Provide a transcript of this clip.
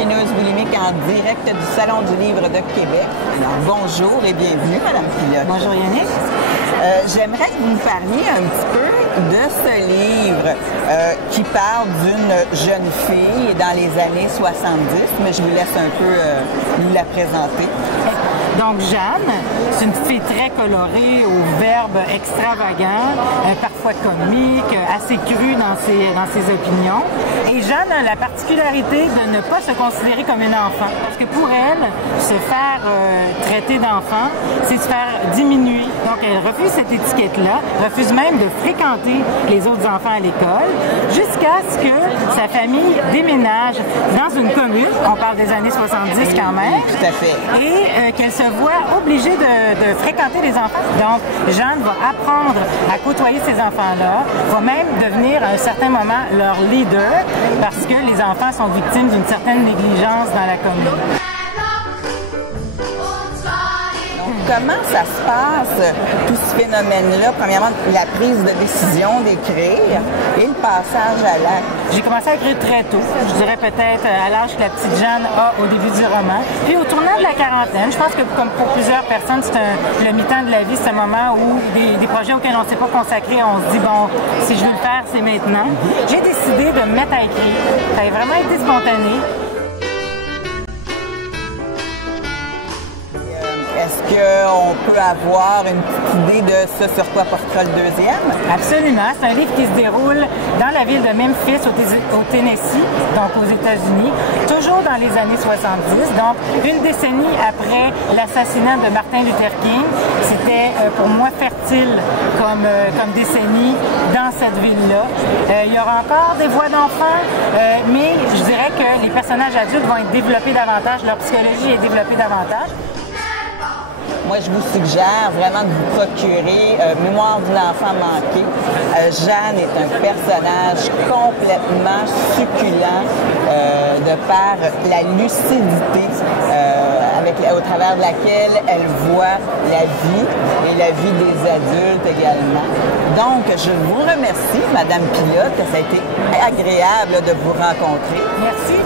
bouquineuse boulimique en direct du Salon du Livre de Québec. Alors, bonjour et bienvenue, Madame Pilote. Bonjour Yannick. J'aimerais que vous me parliez un petit peu de ce livre qui parle d'une jeune fille dans les années 70, mais je vous laisse un peu nous la présenter. Donc Jeanne, c'est une petite fille très colorée, au verbe extravagant, parfois comique, assez crue dans ses opinions. Et Jeanne a la particularité de ne pas se considérer comme une enfant. Parce que pour elle, se faire traiter d'enfant, c'est se faire diminuer. Donc elle refuse cette étiquette-là, refuse même de fréquenter les autres enfants à l'école, jusqu'à ce que sa famille déménage dans une commune, on parle des années 70 quand même, tout à fait, et qu'elle se voit obligée de fréquenter les enfants. Donc, Jeanne va apprendre à côtoyer ces enfants-là, va même devenir à un certain moment leur leader parce que les enfants sont victimes d'une certaine négligence dans la commune. Comment ça se passe, tout ce phénomène-là? Premièrement, la prise de décision d'écrire et le passage à l'acte. J'ai commencé à écrire très tôt, je dirais peut-être à l'âge que la petite Jeanne a au début du roman. Puis au tournant de la quarantaine, je pense que comme pour plusieurs personnes, c'est le mi-temps de la vie, c'est un moment où des projets auxquels on ne s'est pas consacré, on se dit, bon, si je veux le faire, c'est maintenant. J'ai décidé de me mettre à écrire. Ça a vraiment été spontané. Est-ce qu'on peut avoir une petite idée de ce sur quoi portera le deuxième? Absolument. C'est un livre qui se déroule dans la ville de Memphis, au Tennessee, donc aux États-Unis, toujours dans les années 70, donc une décennie après l'assassinat de Martin Luther King. C'était pour moi fertile comme décennie dans cette ville-là. Il y aura encore des voix d'enfants, mais je dirais que les personnages adultes vont être développés davantage, leur psychologie est développée davantage. Moi, je vous suggère vraiment de vous procurer Mémoire d'une enfant manquée. Jeanne est un personnage complètement succulent de par la lucidité au travers de laquelle elle voit la vie et la vie des adultes également. Donc, je vous remercie, Madame Pilote, ça a été agréable de vous rencontrer. Merci.